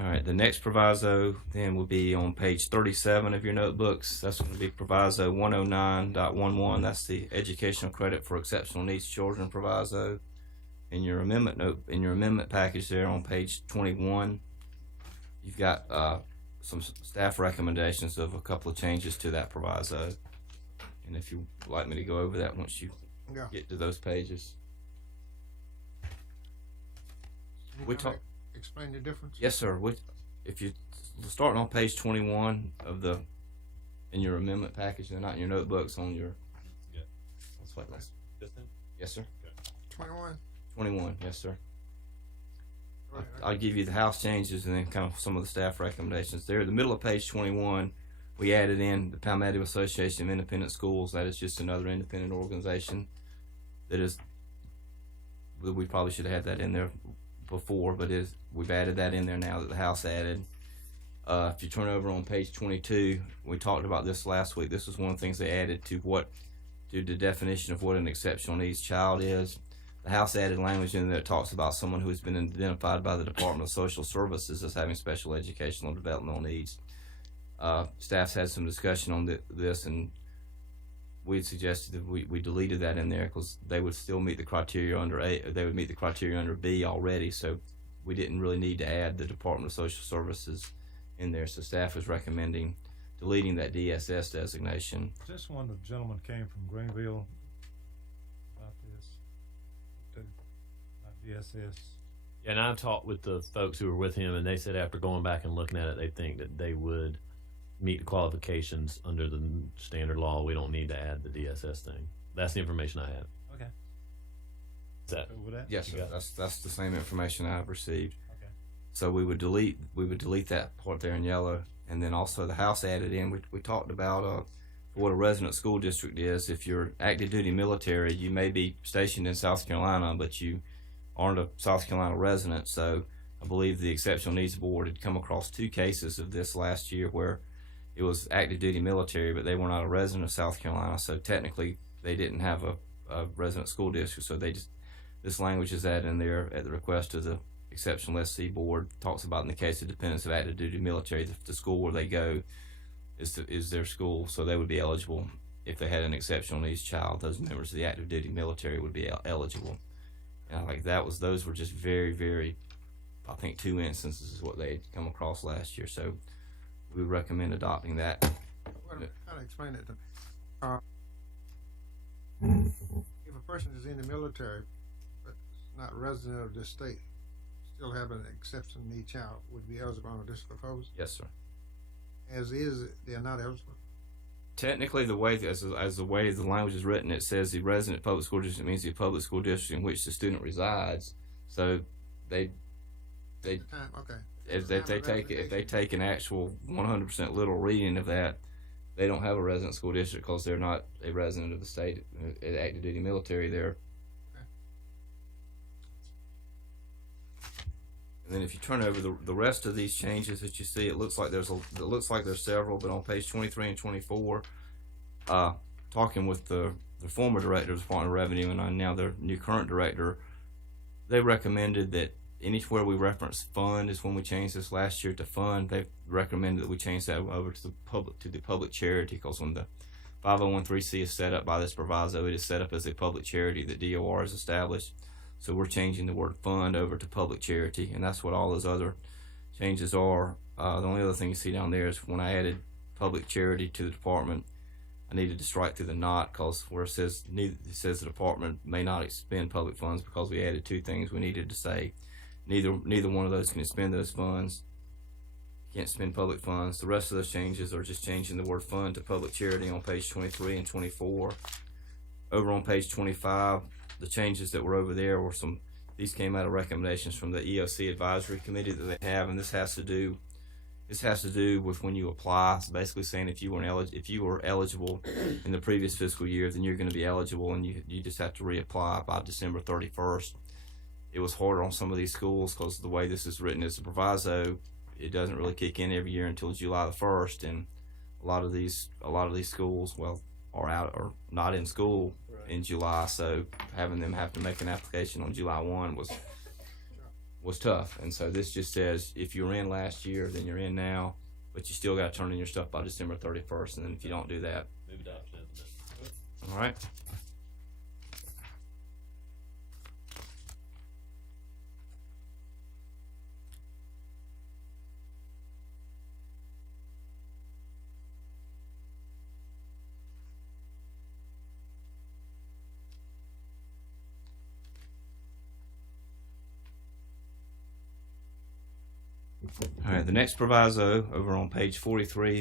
All right, the next proviso then will be on page 37 of your notebooks. That's going to be proviso 109.11. That's the educational credit for exceptional needs children proviso. In your amendment package there on page 21, you've got some staff recommendations of a couple of changes to that proviso. And if you'd like me to go over that once you get to those pages. We talk. Explain the difference. Yes, sir. If you starting on page 21 of in your amendment package, they're not in your notebooks on your. Yeah. That's what that's. Yes, sir. Okay. 21. 21. Yes, sir. Right. I'll give you the house changes and then kind of some of the staff recommendations. There, in the middle of page 21, we added in the Palmetto Association of Independent Schools. That is just another independent organization. We probably should have had that in there before, but we've added that in there now that the House added. If you turn over on page 22, we talked about this last week. This was one of the things they added to the definition of what an exceptional needs child is. The House added language in there that talks about someone who has been identified by the Department of Social Services as having special educational and developmental needs. Staff's had some discussion on this, and we suggested that we deleted that in there because they would still meet the criteria under A. They would meet the criteria under B already, so we didn't really need to add the Department of Social Services in there. So staff is recommending deleting that DSS designation. This one, the gentleman came from Greenville about this, about DSS. And I've talked with the folks who were with him, and they said after going back and looking at it, they think that they would meet the qualifications under the standard law. We don't need to add the DSS thing. That's the information I have. Okay. Is that? Over that? Yes, sir. That's the same information I've received. Okay. So we would delete that part there in yellow, and then also the House added in. We talked about what a resident school district is. If you're active duty military, you may be stationed in South Carolina, but you aren't a South Carolina resident. So I believe the Exceptional Needs Board had come across 2 cases of this last year where it was active duty military, but they were not a resident of South Carolina, so technically they didn't have a resident school district. So this language is added in there at the request of the Exceptional SC Board. Talks about in the case of dependents of active duty military, the school where they go is their school, so they would be eligible if they had an exceptional needs child. Those members of the active duty military would be eligible. And those were just very, very, I think 2 instances is what they had come across last year. So we recommend adopting that. Well, kind of explain it to me. If a person is in the military but not resident of this state, still have an exceptional need child, would be eligible under this proposal? Yes, sir. As is, they're not eligible. Technically, the way the way the language is written, it says the resident public school district means the public school district in which the student resides. So they Okay. if they take an actual 100% literal reading of that, they don't have a resident school district because they're not a resident of the state. Active duty military there. Okay. And then if you turn over the rest of these changes that you see, it looks like there's several, but on page 23 and 24, talking with the former director of the Department of Revenue and now their new current director, they recommended that anywhere we reference fund is when we changed this last year to fund. They recommended that we change that over to the public charity, because when the 501(c) is set up by this proviso, it is set up as a public charity that DOR has established. So we're changing the word fund over to public charity, and that's what all those other changes are. The only other thing you see down there is when I added public charity to the department, I needed to strike through the not, because where it says the department may not expend public funds, because we added 2 things. We needed to say neither one of those can expend those funds. Can't spend public funds. The rest of those changes are just changing the word fund to public charity on page 23 and 24. Over on page 25, the changes that were over there were these came out of recommendations from the EOC advisory committee that they have, and this has to do with when you apply. It's basically saying if you were eligible in the previous fiscal year, then you're going to be eligible, and you just have to reapply by December 31st. It was harder on some of these schools because the way this is written as a proviso, it doesn't really kick in every year until July the 1st, and a lot of these schools, are not in school in July, so having them have to make an application on July 1 was was tough. And so this just says if you were in last year, then you're in now, but you still got to turn in your stuff by December 31st. And then if you don't do that, Move adoption as amended. all right. All right, the next proviso over on page 43